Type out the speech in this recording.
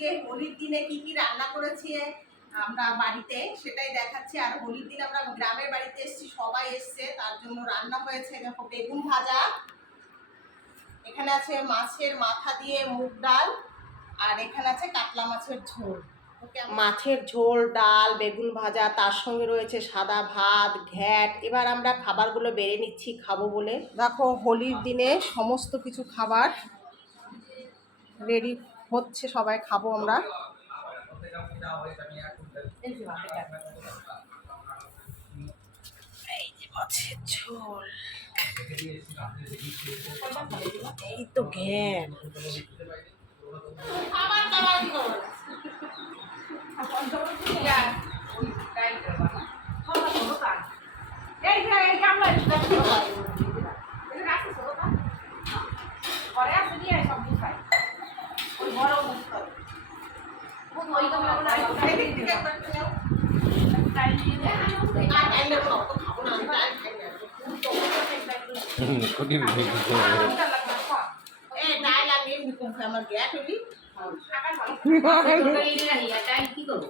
আজকে হোলির দিনে কি কি রান্না করেছি আমরা বাড়িতে সেটাই দেখাচ্ছি। আর হোলির দিন আমরা গ্রামের বাড়িতে এসেছি, সবাই এসছে, তার জন্য রান্না হয়েছে দেখো বেগুন ভাজা, এখানে আছে মাছের মাথা দিয়ে মুগ ডাল, আর এখানে আছে কাতলা মাছের ঝোল। মাছের ঝোল, ডাল, বেগুন ভাজা, তার সঙ্গে রয়েছে সাদা ভাত, ঘ্যাট। এবার আমরা খাবারগুলো বেড়ে নিচ্ছি খাবো বলে। দেখো হোলির দিনে সমস্ত কিছু খাবার রেডি হচ্ছে, সবাই খাবো আমরা। এই যে মাছের ঝোল, এই তো ঘ্যাট, খাবার দাবার আমার গ্যাট হলি কি করবো